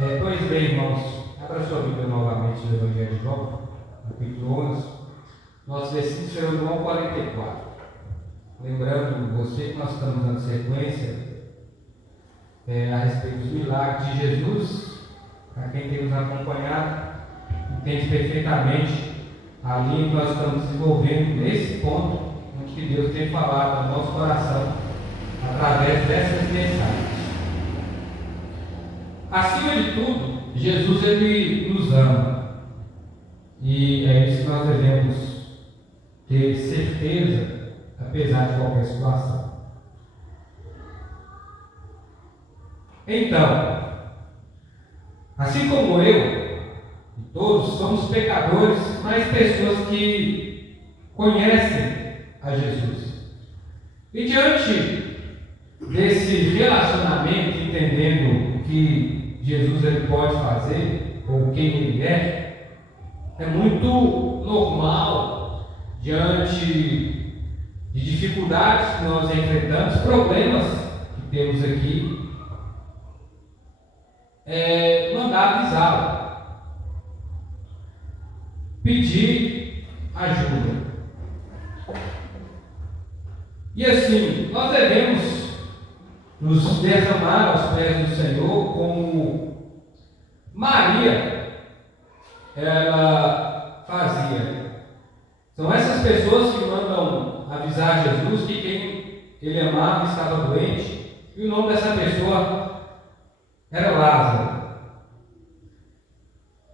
Pois bem, irmãos, abra sua Bíblia novamente no Evangelho de João, capítulo 11, nosso versículo será João 44. Lembrando você que nós estamos dando sequência a respeito dos milagres de Jesus. Para quem tem nos acompanhado, entende perfeitamente a linha que nós estamos desenvolvendo nesse ponto, onde que Deus tem falado ao nosso coração através dessas mensagens. Acima de tudo, Jesus ele nos ama, e é isso que nós devemos ter certeza, apesar de qualquer situação. Então, assim como eu e todos somos pecadores, mas pessoas que conhecem a Jesus, e diante desse relacionamento, entendendo que Jesus ele pode fazer, ou quem ele é muito normal diante de dificuldades que nós enfrentamos, problemas que temos aqui, mandar avisá-lo, pedir ajuda. E assim, nós devemos nos derramar aos pés do Senhor, como Maria ela fazia. São essas pessoas que mandam avisar Jesus que quem ele amava estava doente, e o nome dessa pessoa era Lázaro.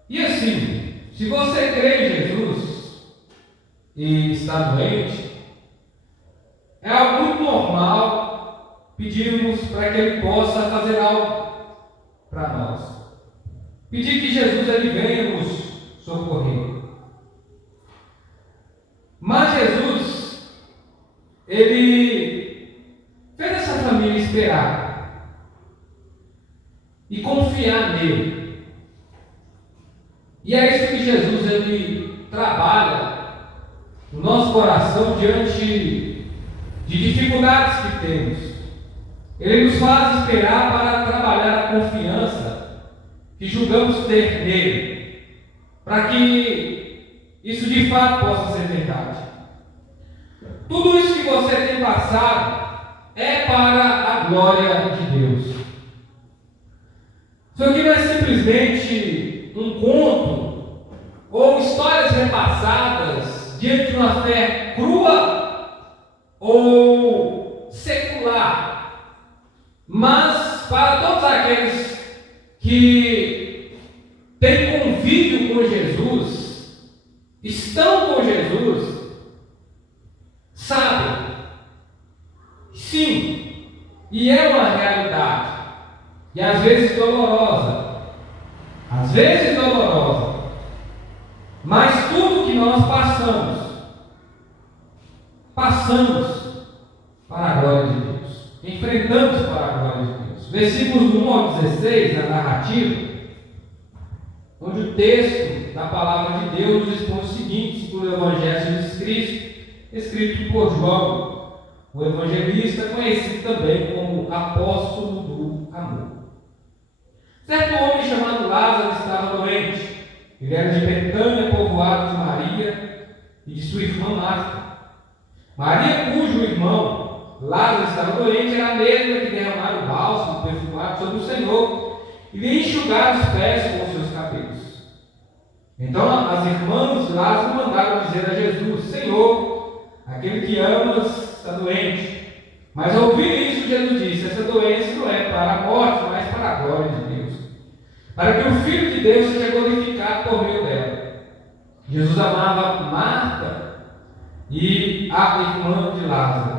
E assim, se você crê em Jesus e está doente, é algo muito normal pedirmos para que Ele possa fazer algo para nós. Pedir que Jesus ele venha nos socorrer. Mas Jesus, Ele fez essa família esperar e confiar nele. E é isso que Jesus ele trabalha no nosso coração diante de dificuldades que temos. Ele nos faz esperar para trabalhar a confiança que julgamos ter nele, para que isso de fato possa ser verdade. Tudo isso que você tem passado é para a glória de Deus. Isso aqui não é simplesmente um conto ou histórias repassadas diante de uma fé crua ou secular, mas para todos aqueles que têm convívio com Jesus, estão com Jesus, sabem, sim, e é uma realidade, e às vezes dolorosa, mas tudo que nós passamos para a glória de Deus, enfrentamos para a glória de Deus. Versículos 1 ao 16, na narrativa, onde o texto da palavra de Deus nos expõe o seguinte, segundo o Evangelho de Jesus Cristo, escrito por João, o evangelista, conhecido também como apóstolo do amor. Certo homem chamado Lázaro estava doente. Ele era de Betânia, povoado de Maria e de sua irmã Marta. Maria, cujo irmão Lázaro estava doente, era a mesma que derramara o bálsamo perfumado sobre o Senhor e lhe enxugar os pés com os seus cabelos. Então as irmãs de Lázaro mandaram dizer a Jesus: Senhor, aquele que amas está doente. Mas ao ouvir isso, Jesus disse: essa doença não é para a morte, mas para a glória de Deus, para que o Filho de Deus seja glorificado por meio dela. Jesus amava Marta e a irmã de Lázaro.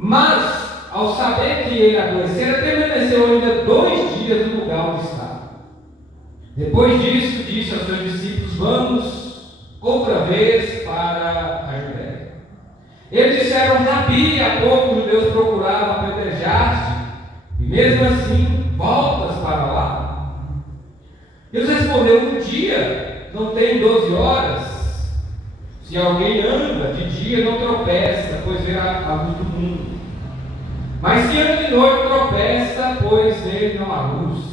Mas, ao saber que ele adoecera, permaneceu ainda 2 dias no lugar onde estava. Depois disso, disse aos seus discípulos: vamos outra vez para a Judéia. Eles disseram: Rabi, há pouco os judeus procuravam apedrejar-te, e mesmo assim voltas para lá? Jesus respondeu: um dia não tem 12 horas. Se alguém anda de dia, não tropeça, pois vê a luz do mundo. Mas se anda de noite, tropeça, pois nele não há luz.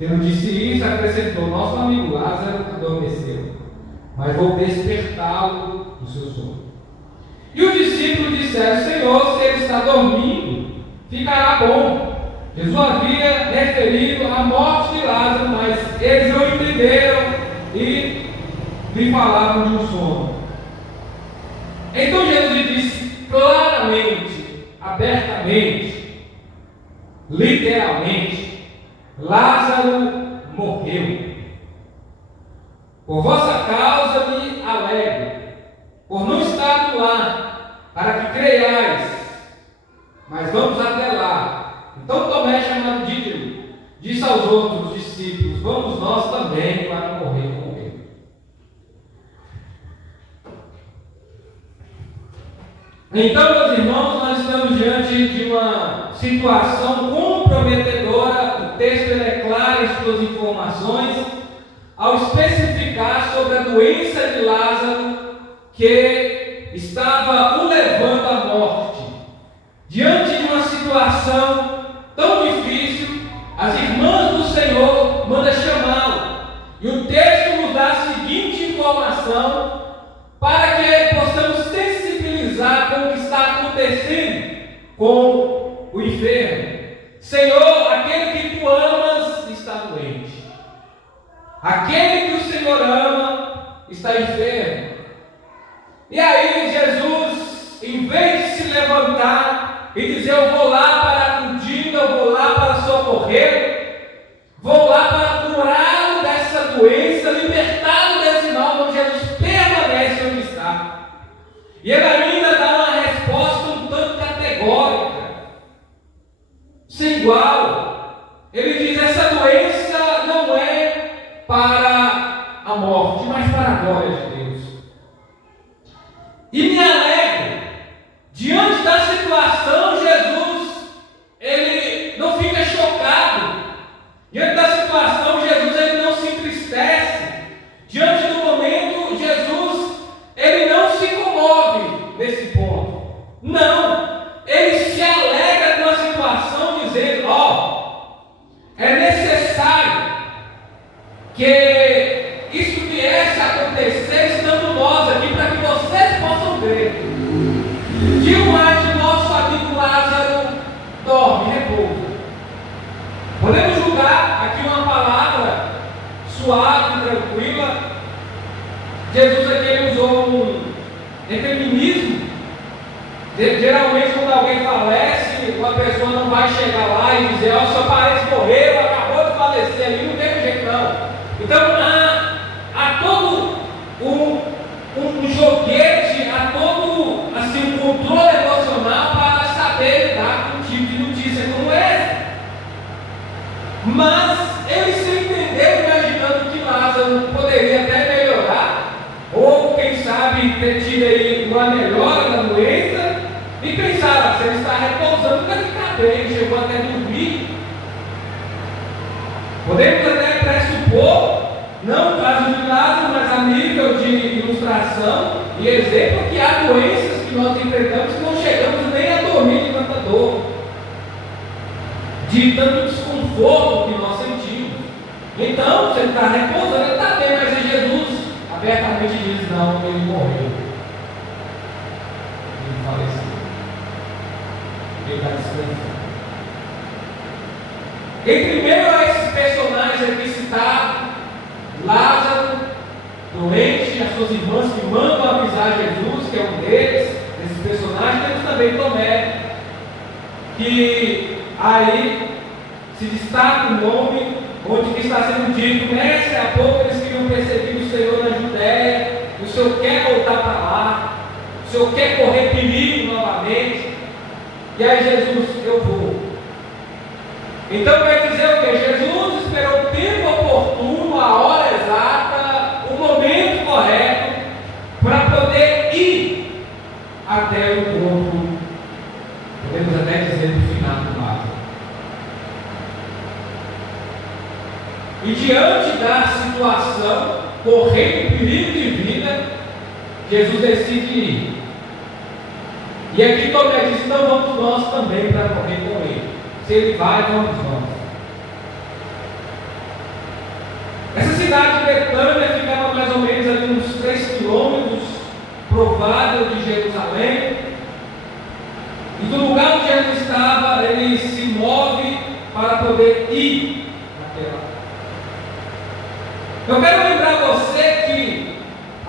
Tendo disse isso, acrescentou: nosso amigo Lázaro adormeceu, mas vou despertá-lo do seu sono. E os discípulos disseram: Senhor, se ele está dormindo, ficará bom. Jesus havia referido a morte de Lázaro, mas eles não entenderam e lhe falavam de um sono. Então Jesus disse claramente, abertamente, literalmente: Lázaro morreu. Por vossa causa me alegro, por não estar lá, para que creiais. Mas vamos até lá. Então Tomé, chamado Dídimo, disse aos outros discípulos: vamos nós também para morrer com ele. Então, meus irmãos, nós estamos diante de uma situação comprometedora. O texto é claro em suas informações ao especificar sobre a doença de Lázaro que estava o levando à morte. Diante de uma situação tão difícil, as irmãs do Senhor mandam chamá-lo. E o texto nos dá a seguinte informação para que possamos sensibilizar com o que está acontecendo com o enfermo. Senhor, aquele que tu amas está doente. Aquele que o Senhor ama está enfermo. E aí Jesus, em vez de se levantar e dizer: eu vou lá para acudir, eu vou lá para socorrer, vou lá para curá-lo dessa doença, libertá-lo desse mal, onde Jesus permanece onde está. E ele ainda dá uma resposta um tanto categórica, sem igual. Ele diz: essa doença não é para a morte, mas para a glória de Deus. E me alegro, diante da situação, Jesus, ele não fica chocado. Diante da situação, Jesus, ele não se entristece. Diante do momento, Jesus, ele não se comove nesse ponto. Não, ele se alegra com a situação, dizendo: é necessário que isso viesse a acontecer, estando nós aqui, para que vocês possam ver. De um lado, nosso amigo Lázaro dorme, repousa. Podemos julgar aqui uma palavra suave, tranquila. Jesus aqui usou um eufemismo. Geralmente, quando alguém falece, uma pessoa não vai chegar lá e dizer: seu parente morreu, acabou de falecer ali, não tem jeito não. Então há todo um joguete, há todo assim, um controle emocional para saber lidar com um tipo de notícia como essa. Mas eles se entenderam imaginando que Lázaro poderia até melhorar, ou quem sabe ter tido aí uma melhora da doença, e pensaram: se ele está repousando, vai ficar bem, chegou até dormir. Podemos até pressupor, não no caso de Lázaro, mas a nível de ilustração e exemplo, que há doenças que nós enfrentamos que não chegamos nem a dormir de tanta dor, de tanto desconforto que nós sentimos. Então, se ele está repousando, ele está bem, mas Jesus abertamente diz: não, ele morreu, ele faleceu, ele está descansando. Em primeiro a esses personagens aqui citados, Lázaro, doente, as suas irmãs que mandam avisar Jesus, que é um deles, esses personagens. Temos também Tomé, que aí se destaca o nome, onde está sendo dito: mestre, há pouco eles queriam perseguir o Senhor na Judéia, o Senhor quer voltar para lá, o Senhor quer correr perigo novamente. E aí Jesus: eu vou. Então quer dizer o quê? Jesus esperou o tempo oportuno, a hora exata, o momento correto, para poder ir até o encontro, podemos até dizer, no final do Lázaro. E diante da situação, correndo perigo de vida, Jesus decide ir. E aqui Tomé diz: então vamos nós também para morrer com ele. Se ele vai, vamos nós. provável de Jerusalém. E do lugar onde Jesus estava, ele se move para poder ir naquela. Eu quero lembrar você que,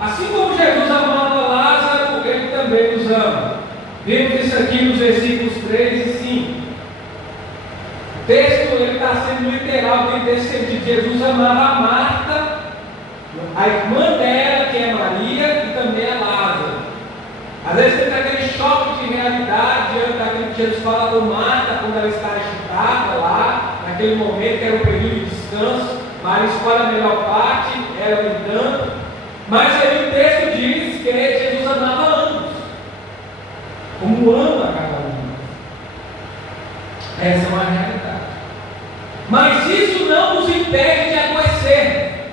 assim como Jesus amava Lázaro, ele também nos ama. Vemos isso aqui nos versículos 3 e 5. O texto está sendo literal, tem desse sentido. Jesus amava a Marta, a irmã dela, que é Maria, e também a Lázaro. Às vezes tem aquele choque de realidade diante daquilo que Jesus fala com Marta, quando ela está agitada lá, naquele momento que era um período de descanso. Maria escolhe a melhor parte, ela no entanto. Mas aí o texto diz que Jesus amava ambos, como ama cada um. Essa é uma realidade. Mas isso não nos impede de adoecer.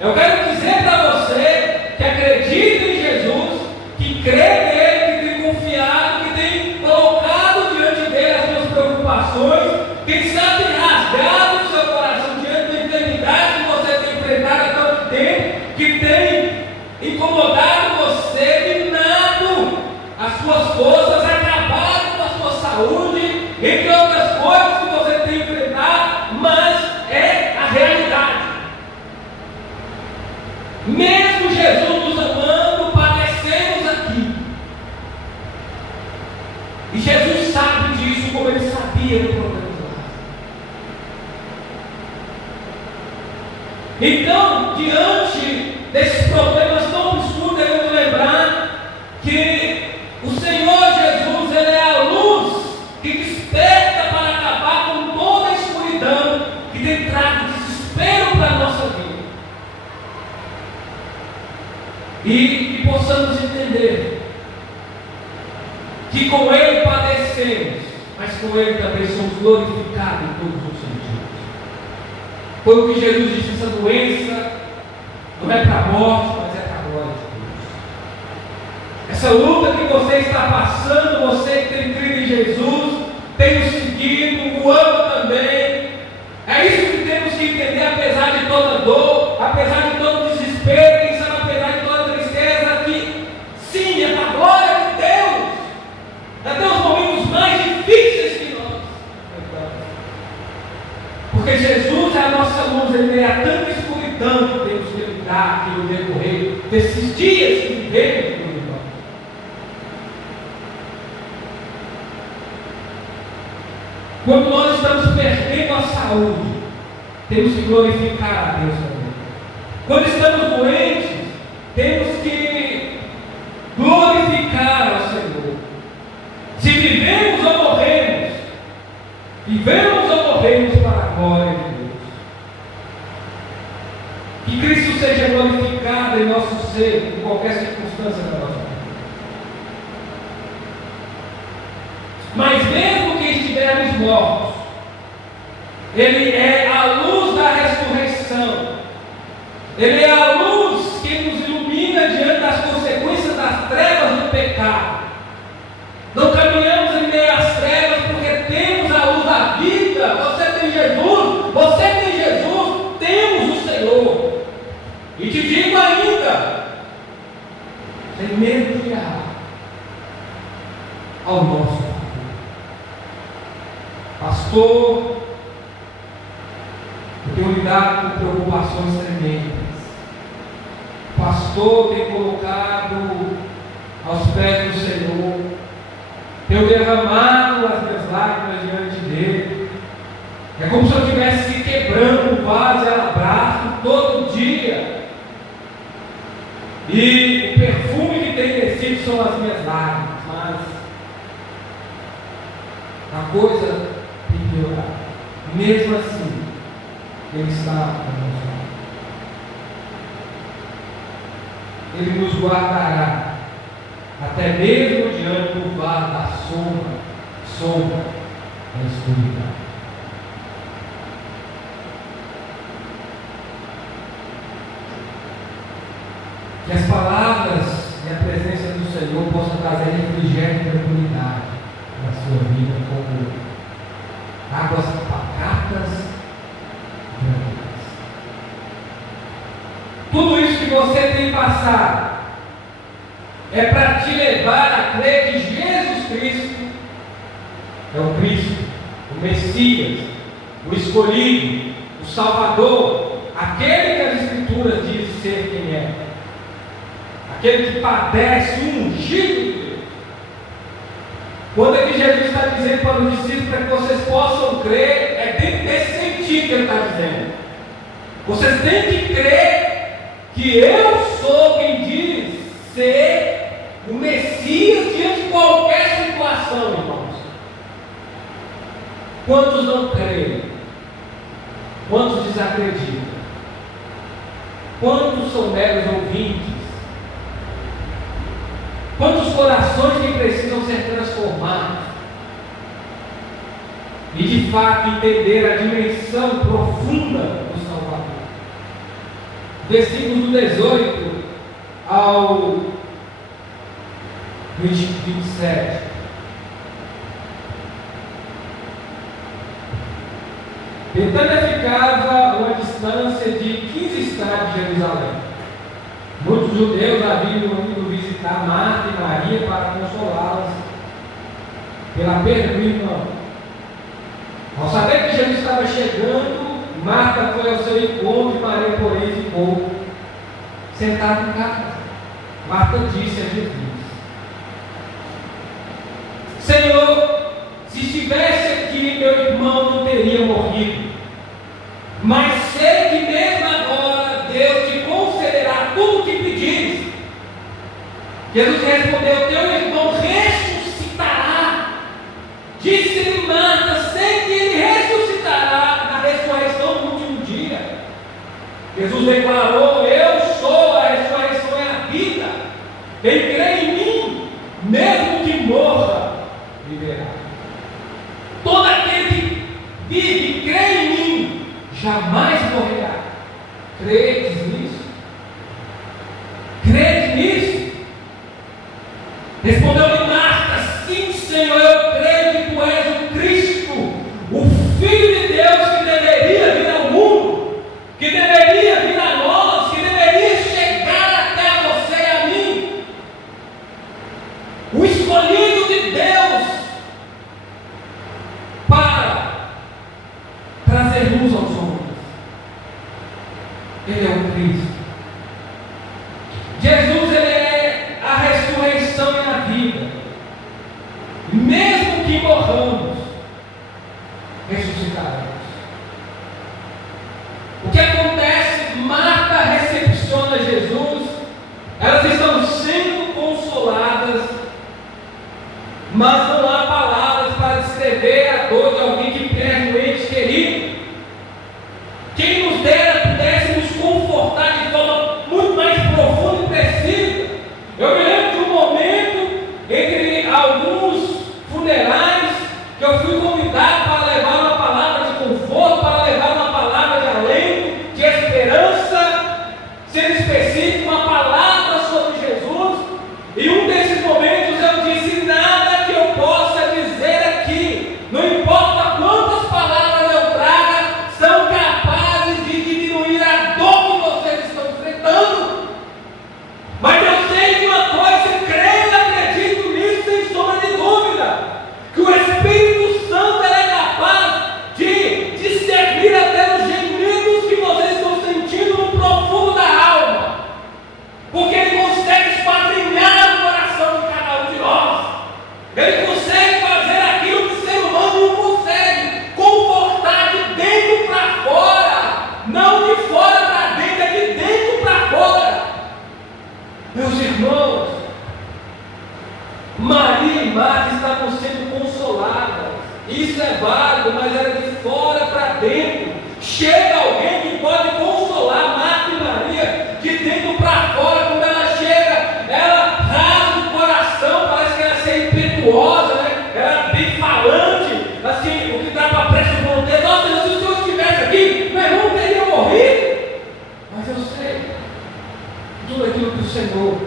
Eu quero dizer para você que acredita em Jesus, que crê nele, que tem confiado, que tem colocado diante dele as suas preocupações, quem sabe tem rasgado o seu coração diante da enfermidade que você tem enfrentado há tanto tempo, que tem incomodado você, minado as suas forças, acabado com a sua saúde, entre outras coisas que você tem enfrentado, mas é a realidade. Mesmo Jesus nos amando, padecemos aqui. E Jesus sabe disso, como ele sabia do problema de Lázaro. Então, diante desses problemas tão absurdos, devemos lembrar que o Senhor Jesus, ele é a luz que desperta para acabar com toda a escuridão que tem trago desespero para a nossa vida. E que possamos entender que com ele padecemos, mas com ele também somos glorificados em todos os sentidos. Foi o que Jesus disse: essa doença não é para a morte, mas é para a glória de Deus. Essa luta que você está passando, você que tem crido em Jesus, tem o seguido, o ama também. É isso que temos que entender, apesar de toda dor, apesar de todo desespero, quem sabe apesar de toda tristeza, que sim, é para a glória de Deus. Até os momentos mais difíceis que nós enfrentamos. Porque Jesus é a nossa luz, ele é a tanta escuridão que temos que lidar aqui no decorrer desses dias que vivemos. Quando nós estamos perdendo a saúde, temos que glorificar a Deus também. Quando estamos doentes, temos que glorificar ao Senhor. Se vivemos ou morremos, vivemos ou morremos para a glória de Deus. Que Cristo seja glorificado em nosso ser, em qualquer circunstância da nossa vida. Mas mesmo que estivermos mortos, ele é a luz da ressurreição. Ele é a luz que nos ilumina diante das consequências das trevas do pecado. Não caminhamos em meio às trevas porque temos a luz da vida. Você tem Jesus, você tem Jesus, temos o Senhor. E te digo ainda, sem medo de errar ao nosso favor. Pastor, eu tenho lidado com preocupações tremendas. Pastor, tem colocado aos pés do Senhor. Tenho derramado as minhas lágrimas diante dele. É como se eu estivesse se quebrando um vaso de alabastro todo dia. E o perfume que tem descido são as minhas lágrimas. Mas a coisa tem piorado. Mesmo assim, ele está conosco. Ele nos guardará, até mesmo diante do vale da sombra da escuridão. Que as palavras e a presença do Senhor possam trazer refrigério e tranquilidade na sua vida, como águas pacatas e tranquilas. Tudo isso que você tem passado, é para te levar a crer que Jesus Cristo é o Cristo, o Messias, o escolhido, o Salvador, aquele que as Escrituras dizem ser quem é, aquele que padece, o ungido de Deus. Quando é que Jesus está dizendo para os discípulos para que vocês possam crer, é dentro desse sentido que ele está dizendo. Vocês têm que crer que eu sou quem diz ser o Messias diante de qualquer situação, irmãos. Quantos não creem? Quantos desacreditam? Quantos são meros ouvintes? Quantos corações que precisam ser transformados e de fato entender a dimensão profunda do Salvador? Versículos do 18 ao 27. Betânia ficava a uma distância de 15 estádios de Jerusalém. Muitos judeus haviam ido visitar Marta e Maria para consolá-las pela perda do irmão. Ao saber que Jesus estava chegando, Marta foi ao seu encontro e Maria, porém, ficou sentada em casa. Marta disse a Jesus: Senhor, se estivesse aqui, meu irmão não teria morrido. Mas sei que mesmo agora Deus te concederá tudo o que pedires. Jesus respondeu: teu irmão ressuscitará. Disse-lhe Marta: sei que ele ressuscitará na ressurreição do último dia. Jesus declarou: eu sou a ressurreição e a vida. Quem crê em mim, mesmo que morra, viverá. Todo aquele que vive e crê em mim jamais morrerá. Credes nisso? Crede nisso? Respondeu-lhe Marta: sim, Senhor, eu creio que tu és o Cristo, o Filho de Deus, que deveria vir ao mundo, que deveria vir a nós, que deveria chegar até você e a mim, o escolhido de Deus para trazer luz aos homens. Ele é o Cristo. Jesus, ele é a ressurreição e a vida. Mesmo que morramos, ressuscitaremos. O que acontece? Marta recepciona Jesus, elas estão sendo consoladas, mas não há palavras para descrever a dor de alguém que perde um ente querido. Quem nos dera pudesse nos confortar de forma muito mais profunda e precisa. Eu me lembro de um momento entre alguns funerais que eu fui convidado para levar uma palavra de conforto, para levar uma palavra de alento, de esperança, sendo específico, uma palavra sobre Jesus. E um desses momentos eu disse: nada que eu possa dizer aqui, não importa quantas palavras eu traga, são capazes de diminuir a dor que vocês estão enfrentando. Mas eu sei de uma coisa, creio e acredito nisso sem sombra de dúvida, que o Espírito Santo é capaz de discernir até os gemidos que vocês estão sentindo no profundo da alma, porque Ele consegue esquadrinhar o coração de cada um de nós. Ele consegue fazer aquilo que o ser humano não consegue, confortar de dentro para fora, não de fora para dentro, é de dentro para fora. Meus irmãos, Maria e Marta estavam sendo consoladas. Isso é válido, mas era de fora para dentro. Chega alguém que pode consolar Marta e Maria de dentro para fora. Quando ela chega, ela rasga o coração, parece que ela é impetuosa, né? Ela é bem falante, assim, o que dá para pressa do texto. Nossa, se o Senhor estivesse aqui, meu irmão teria morrido. Mas eu sei, tudo aquilo que o Senhor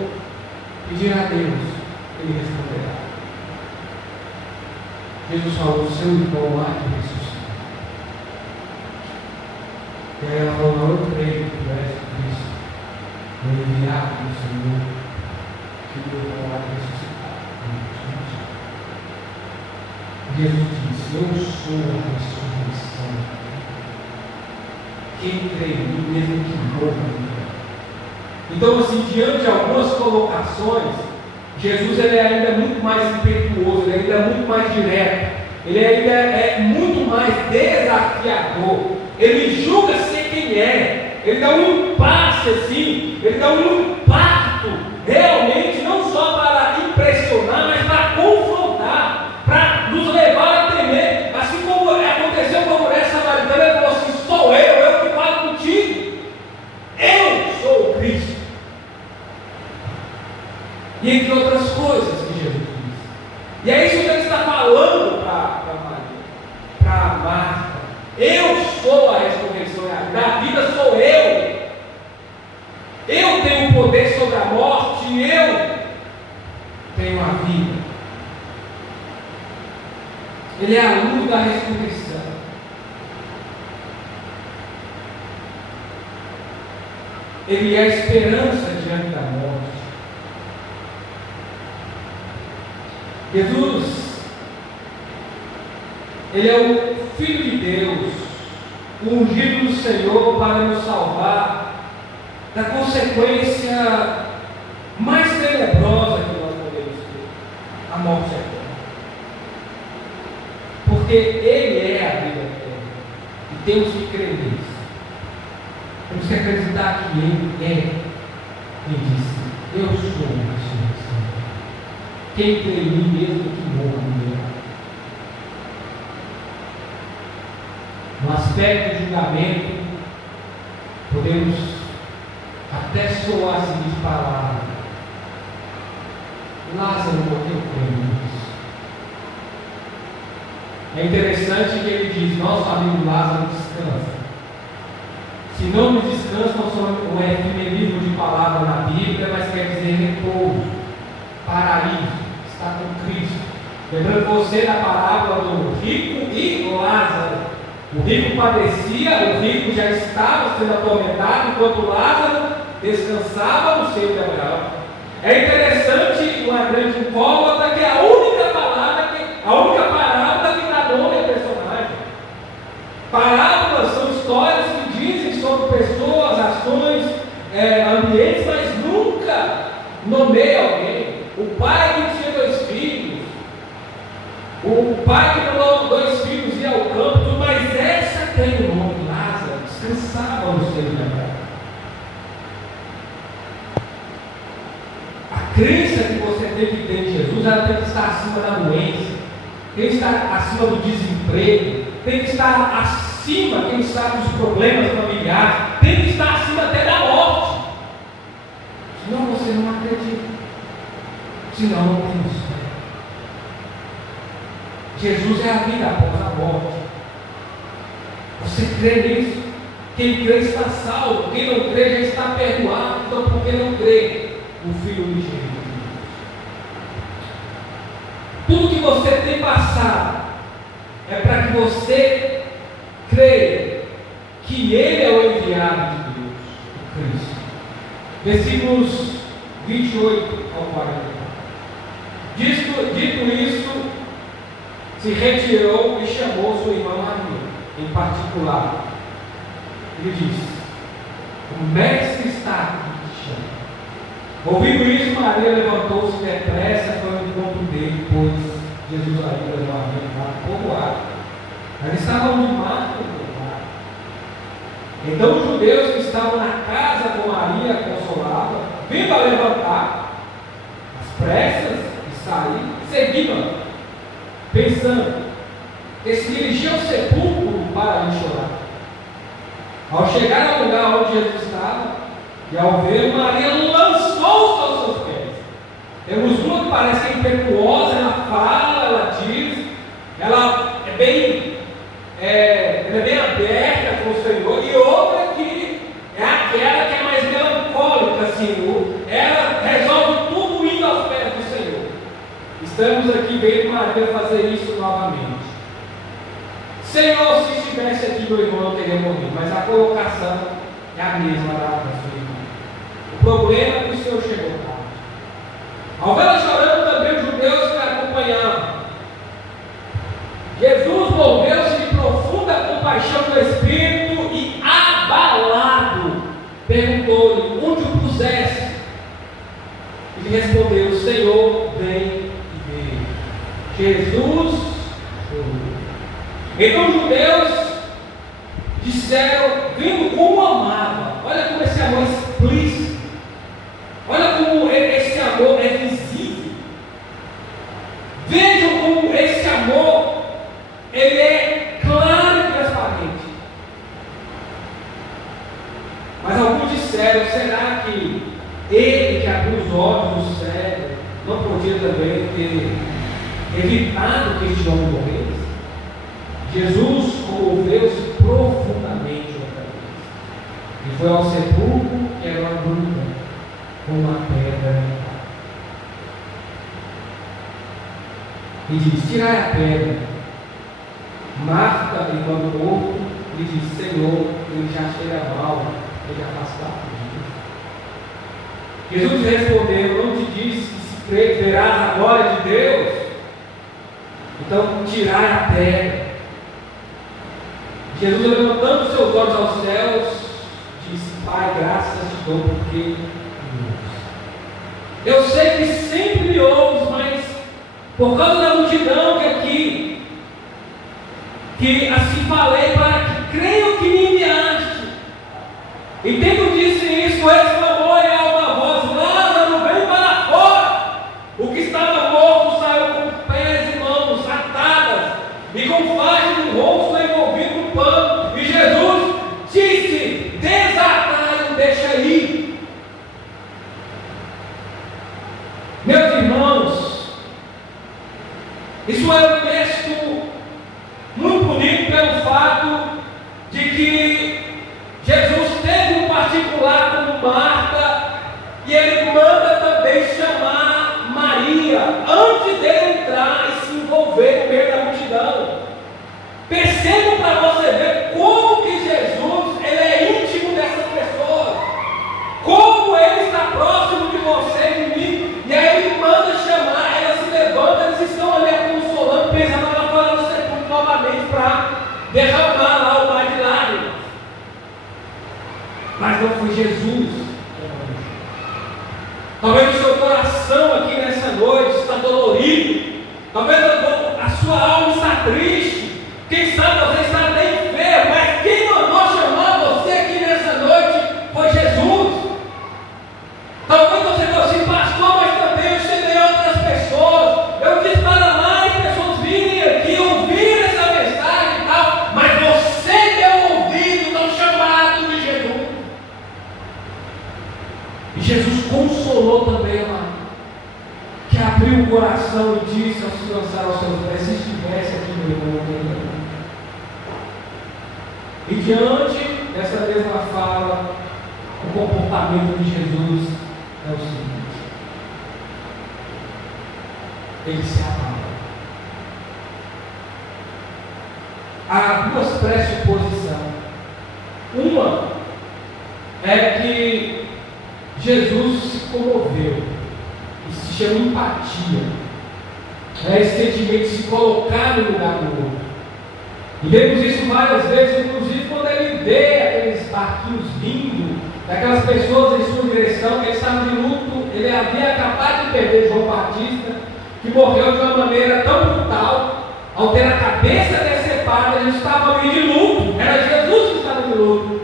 pedir a Deus, Ele responderá. Jesus falou: seu irmão lá que ressuscitou. E aí ela falou: eu creio que tu és o Cristo, o enviado do Senhor. que o vai ressuscitar. Jesus disse: eu sou a ressurreição. Quem crê em mim, mesmo que morra. Então, assim, diante de algumas colocações, Jesus ele é ainda muito mais impetuoso, ele ainda é muito mais direto, ele ainda é muito mais desafiador. Ele julga ser quem é, ele dá um impasse assim, ele dá um impacto realmente, não só para impressionar, mas para confrontar, para nos levar a temer. Assim como aconteceu com a mulher samaritana, ele falou assim: sou eu que falo contigo, eu sou o Cristo. E entre outras coisas que Jesus disse. E é isso que ele está falando para Maria, para Marta. Eu sou a ressurreição e a vida. A vida sou eu. Eu tenho o poder sobre a morte. Eu tenho a vida. Ele é a luz da ressurreição. Ele é a esperança diante da morte. Jesus, Ele é o Filho de Deus, o ungido do Senhor para nos salvar da consequência mais tenebrosa que nós podemos ter, a morte eterna. Porque Ele é a vida eterna e temos que crer nisso. Temos que acreditar que Ele é quem disse: eu sou a ressurreição. Quem crê em mim, mesmo que morra, morrerá. No aspecto de julgamento, podemos até soar a seguinte palavra: Lázaro morreu com isso. É interessante que ele diz: nosso amigo Lázaro descansa. Se não descansa, não é efimerismo de palavra na Bíblia, mas quer dizer repouso, paraíso, está com Cristo. Lembrando você da parábola do rico e Lázaro. O rico padecia, o rico já estava sendo atormentado, enquanto Lázaro descansava no seio de Abraão. É interessante, uma grande incógnita, que a única parábola que dá nome a personagem. Parábolas são histórias que dizem sobre pessoas, ações, ambientes, mas nunca nomeia alguém. O pai que tinha 2 filhos, o pai que deu 2 filhos ia ao campo, mas essa tem o nome: Lázaro, descansava no seio de Abraão. A crença que você tem que ter em Jesus, ela tem que estar acima da doença, tem que estar acima do desemprego, tem que estar acima, quem sabe, dos problemas familiares, tem que estar acima até da morte. Senão você não acredita, senão não tem fé. Jesus é a vida após a morte. Você crê nisso? Quem crê está salvo, quem não crê já está perdoado. Então, por que não crê? O Filho de Jesus. Tudo que você tem passado é para que você creia que Ele é o enviado de Deus, o Cristo. Versículos 28 ao 40. Dito isso, se retirou e chamou sua irmã Maria, em particular. Ele disse: o mestre está aqui te chamando. Ouvindo isso, Maria levantou-se depressa, foi ao encontro dele, pois Jesus ainda não havia entrado povoado. Mas estavam de Marta e povoado. Então os judeus que estavam na casa com Maria consolavam, vindo a levantar as pressas e sair, seguiam, pensando que se dirigia ao sepulcro para lhe chorar. Ao chegar ao lugar onde Jesus estava, e ao ver, Maria lançou-se aos seus pés. Temos uma que parece impetuosa na fala, ela diz, ela é bem aberta com o Senhor, e outra que é aquela que é mais melancólica, assim, ela resolve tudo indo aos pés do Senhor. Estamos aqui vendo Maria fazer isso novamente. Senhor, se estivesse aqui meu irmão, eu teria morrido, mas a colocação é a mesma da sua irmã. O problema é que o Senhor chegou tarde. Ao vê-la chorando, também os judeus que a acompanhavam. Jesus moveu-se de profunda compaixão do Espírito e, abalado, perguntou-lhe: onde o puseste? Ele respondeu: Senhor, vem e vê. Jesus chorou. Então os judeus disseram, vendo como amava. Olha como esse amor é explícito. Olha como esse amor é visível. Vejam como esse amor ele é claro e transparente. Mas alguns disseram: será que ele que abriu os olhos do cego não podia também ter evitado que este homem morresse? Jesus comoveu-se profundamente outra vez e foi ao sepulcro, que era uma gruta com uma pedra, e diz: tirai a pedra. Marta, irmã do morto, lhe disse: Senhor, ele já cheira mal, ele já faz 4 dias. Jesus respondeu: não te disse que se crer verás a glória de Deus? Então tirai a pedra. Jesus, levantando seus olhos aos céus, disse: Pai, graças te dou porque me ouves. Eu sei que sempre me ouves, mas por causa da multidão que aqui, que assim falei, para que creiam que me enviaste. E tendo disse isso, exclamou em alta voz: Lázaro, vem para fora. O que estava morto saiu com pés e mãos atadas e com faixa no rosto envolvido no pano. E Jesus disse: desatai-o, deixa ir. Meus irmãos, isso é um texto muito bonito pelo fato de que Jesus teve um particular com Marta e ele manda também chamar Maria antes dele entrar e se envolver no meio da multidão. Percebam para você ver como que Jesus ele é íntimo dessas pessoas, como ele está próximo de você e de mim, e aí ele manda chamar, ela se levanta, eles estão ali consolando, pensando ela fora no sepulcro novamente para derramar lá o mar de lágrimas. Mas não foi Jesus. Talvez o seu coração aqui nessa noite está dolorido, talvez a sua alma está triste, quem sabe você está até enfermo, mas quem mandou chamar você aqui nessa noite foi Jesus. Talvez você fosse assim: pastor, mas também eu chamei outras pessoas, eu disse para mais pessoas virem aqui, ouvir essa mensagem e tal, mas você deu ouvido ao chamado de Jesus. E Jesus consolou também a Maria, que abriu o coração e disse ao se lançar aos seus pés: se estivesse aqui, meu irmão, eu teria. E diante dessa mesma fala, o comportamento de Jesus é o seguinte: ele se abala. Há duas pressuposições. Uma é que Jesus se comoveu, isso se chama empatia, é esse sentimento de se colocar no lugar do outro. E vemos isso várias vezes, inclusive quando ele vê aqueles barquinhos vindo, daquelas pessoas em sua direção, ele estava de luto, ele havia acabado de perder João Batista, que morreu de uma maneira tão brutal, ao ter a cabeça decepada. Ele estava ali de luto, era Jesus que estava de luto,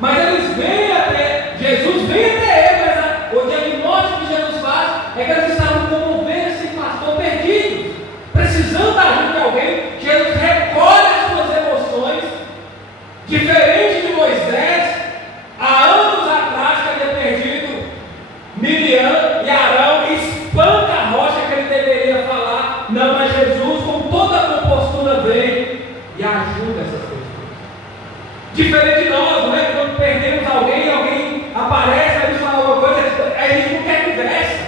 mas eles vêm até, Jesus vem até ele, mas o diagnóstico que Jesus faz é que eles estavam comovendo esse pastor perdido, precisando da ajuda de alguém. Jesus recolhe as suas emoções, diferente de Moisés, há anos atrás, que havia perdido Miriam e Arão, e espanca a rocha que ele deveria falar. Não, mas Jesus, com toda a compostura, vem e ajuda essas pessoas. Diferente de nós, não é? Quando perdemos alguém, alguém aparece, aí fala alguma coisa, aí a gente não quer conversa.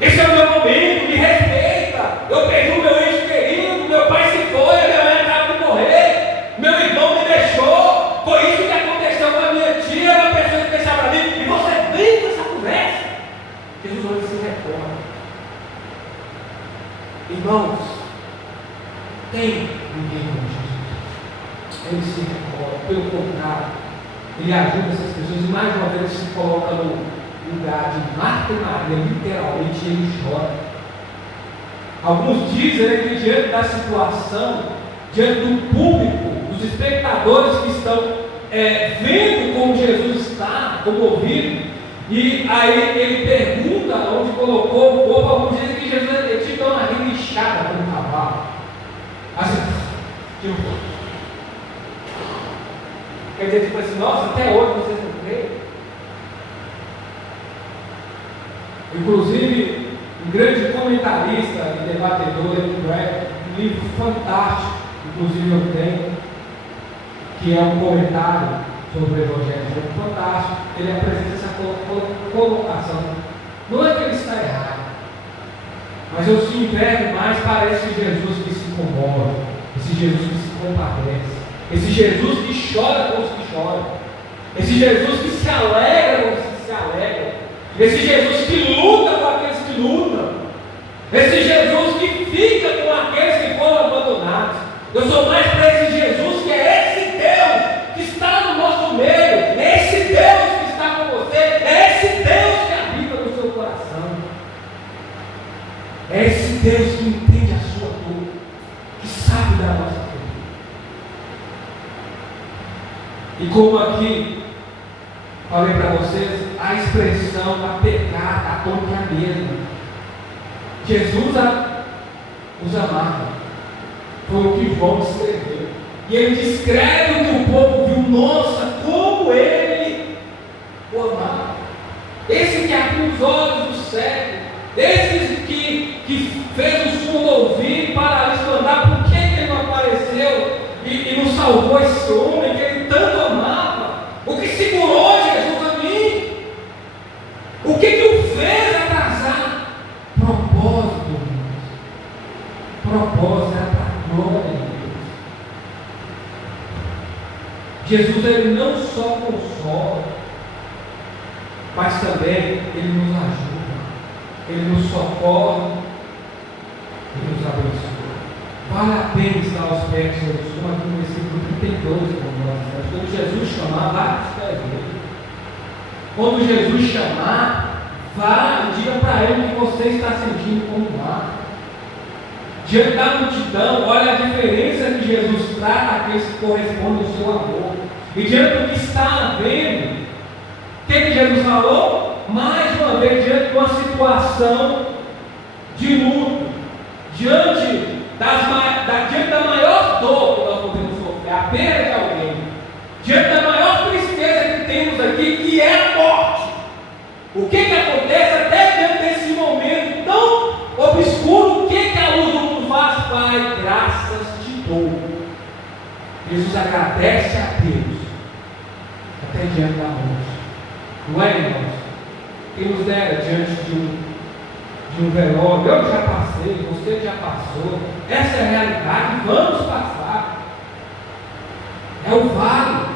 Esse é o meu momento, me respeita. Eu perdi o meu ente querido, meu pai se foi, a minha mãe acaba de morrer, meu irmão me deixou, foi isso que aconteceu com a minha tia, uma pessoa que pensava para mim, e você vem com essa conversa. Jesus hoje se recorda. recorda, pelo contrário, ele ajuda essas pessoas e mais uma vez se coloca no lugar de Marta e Maria, literalmente ele chora. Alguns dizem que diante da situação, diante do público, dos espectadores que estão vendo como Jesus está comovido, e aí ele pergunta onde colocou o corpo. Alguns dizem que Jesus tinha uma relinchada com o cavalo. Assim, tipo, quer dizer, tipo assim, nossa, até hoje vocês não creem? Inclusive, um grande comentarista e debatedor, um livro fantástico, inclusive eu tenho, que é um comentário sobre o Evangelho, fantástico. Ele apresenta essa colocação. Não é que ele está errado, mas eu se inverno mais para esse Jesus que se comove, esse Jesus que se compadece, esse Jesus que chora com os que choram, esse Jesus que se alegra com os que se alegram, esse Jesus que luta com aqueles que lutam, esse Jesus que fica com aqueles que foram abandonados. Eu sou mais para esse Jesus que é esse Deus que está no nosso meio, é esse Deus que está com você, é esse Deus que habita no seu coração, é esse Deus que entende a sua dor, que sabe da nossa dor. E como aqui falei para vocês, a expressão a pecar, a tônica é a mesma. Jesus os amava. Foi o que João escreveu. E ele descreve o que o povo viu. Nossa, como ele o amava. Esse que abriu os olhos do cego. Esse que fez o surdo ouvir e paralítico andar. Por que ele não apareceu e não salvou esse homem que ele tanto amava? O que segurou Jesus a mim? O que o fez atrasar? Propósito, irmãos. Propósito era para a glória de Deus. Jesus, ele não só consola, mas também ele nos ajuda, ele nos socorre, ele nos abençoa. Vale a pena estar aos pés de Jesus, como aqui no versículo 32, como nós estamos. Quando Jesus chamar, vá aos pés dele. Quando Jesus chamar, vá e diga para ele o que você está sentindo como mar. Diante da multidão, olha a diferença que Jesus trata aqueles que correspondem ao seu amor. E diante do que está havendo, o que Jesus falou? Mais uma vez, diante de uma situação de luto, diante da maior dor que nós podemos sofrer, a perda de alguém, diante da maior tristeza que temos aqui, que é a morte. O que acontece até diante desse momento tão obscuro? O que a luz do mundo faz? Pai, graças te dou. Jesus agradece a Deus até diante da morte. Não é, irmãos? Quem nos dera diante de um velório, eu já passei, você já passou, essa é a realidade, vamos passar. É o vale.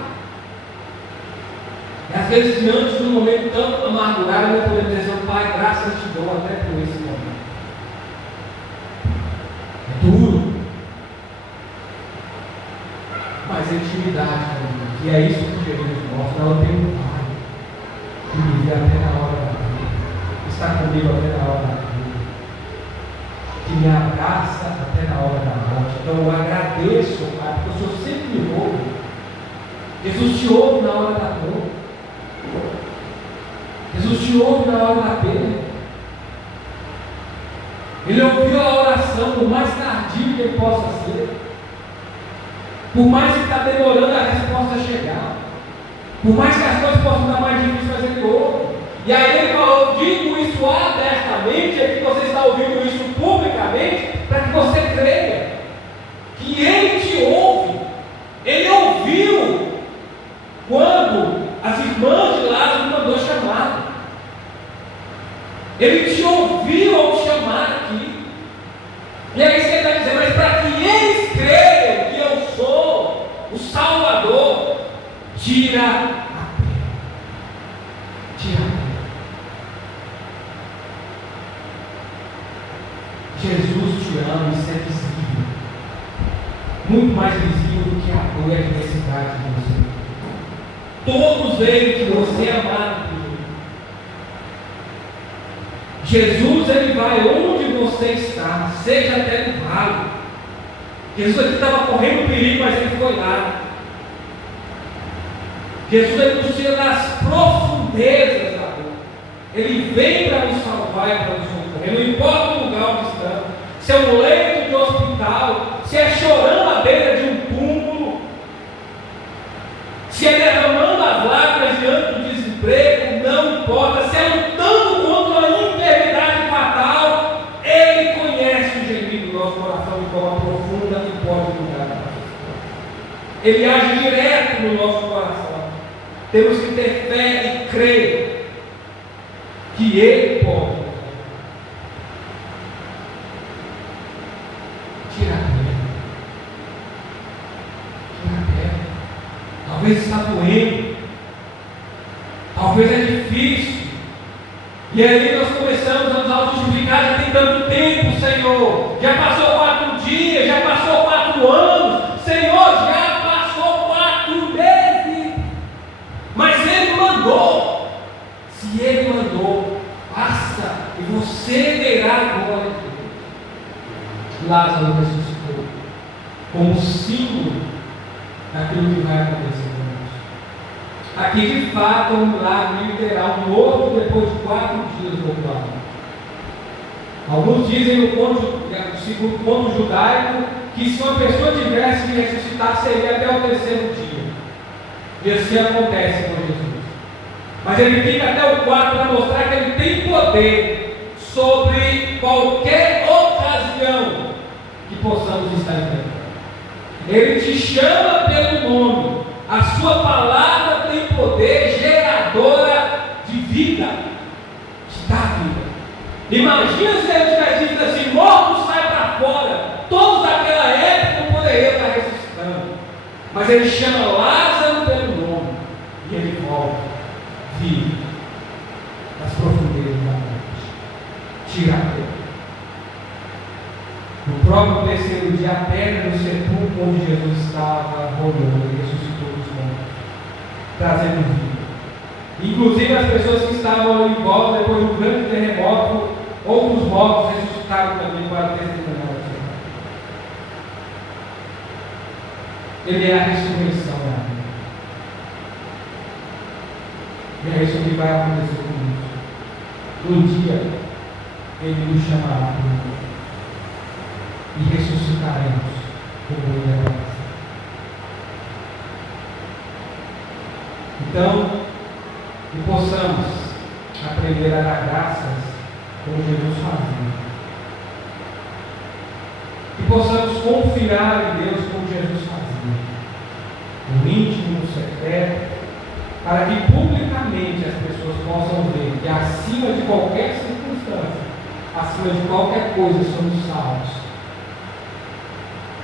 E às vezes, diante de um momento tão amargurado, eu podemos dizer, Pai, graças te dou até por esse momento. É duro, mas é intimidade também. E é isso que Jesus mostra. Ela tem um Pai que me vê até na hora da vida, está comigo até na hora da vida, que me abraça até na hora da morte. Então eu agradeço, Pai, porque o Senhor sempre me ouve. Jesus te ouve na hora da dor. Jesus te ouve na hora da perda. Ele ouviu a oração, por mais tardio que ele possa ser, por mais que está demorando a resposta chegar, por mais que as coisas possam estar mais difíceis, mas ele ouve. E aí ele falou, digo isso abertamente, é que você está ouvindo isso publicamente, para que você creia que ele te ouve. Ele ouviu quando as irmãs de Lázaro mandou chamar. Ele te ouviu ao te chamar aqui. E é isso que ele está dizendo, mas para que eles creiam que eu sou o Salvador, tira a pedra. Tira a pedra. Jesus te ama, isso é visível. Muito mais visível do que a dor e a adversidade resgate de você. Todos veem que você é amado por Ele. Jesus, Ele vai onde você está, seja até no vale. Jesus aqui estava correndo perigo, mas Ele foi lá. Jesus, Ele nos tira das profundezas da dor. Ele vem para nos salvar e para nos socorrer. Não importa o lugar onde estamos. Se é um leito de hospital, se é chorando à beira de um túmulo, se é derramando as lágrimas diante do desemprego, não importa. Se é lutando contra uma enfermidade fatal, Ele conhece o gemido do nosso coração de forma profunda e pode mudar a nossa situação. Ele age direto no nosso coração. Temos que ter fé e crer que Ele pode. Tira a pedra. Talvez está doendo. Talvez é difícil. E aí nós começamos a nos auto-justificar. Já tem tanto tempo, Senhor. Já passou 4 dias, já passou 4 anos. Senhor, já passou 4 meses. Mas Ele mandou. Se Ele mandou, faça. E você verá a glória de Deus. Lázaro ressuscitou como símbolo daquilo que vai acontecer conosco. Aqui de fato é um milagre literal, morto depois de 4 dias voltado. Alguns dizem segundo o ponto judaico, que se uma pessoa tivesse que ressuscitar, seria até o 3º dia. E assim acontece com Jesus. Mas ele fica até o 4 para mostrar que ele tem poder sobre qualquer ocasião que possamos estar enfrentando. Ele te chama pelo nome. A sua palavra tem poder geradora de vida. Te dá vida. Imagina se ele tivesse dito assim: morto sai para fora. Todos daquela época não poderiam estar ressuscitando. Mas ele chama Lázaro pelo nome. E ele volta. Vive. Das profundezas da morte. Tira a pedra. No próprio 3º dia, a pedra do sepulcro onde Jesus estava rolou e ressuscitou dos mortos, trazendo vida. Inclusive as pessoas que estavam ali em volta, depois do grande terremoto, outros mortos ressuscitaram também para testemunhar o Senhor. Ele é a ressurreição da vida. E é isso que vai acontecer conosco. Um dia, Ele nos chamará por nome. E ressuscitaremos como Ele é. Então, que possamos aprender a dar graças como Jesus fazia. Que possamos confiar em Deus como Jesus fazia. No íntimo, no secreto, para que publicamente as pessoas possam ver que acima de qualquer circunstância, acima de qualquer coisa, somos salvos.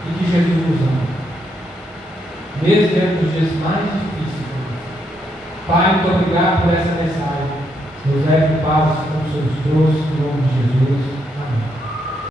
E que Jesus nos ama, mesmo dentro dos dias mais difíceis. Pai, muito obrigado por essa mensagem. Nos leve em paz, como somos todos, em nome de Jesus.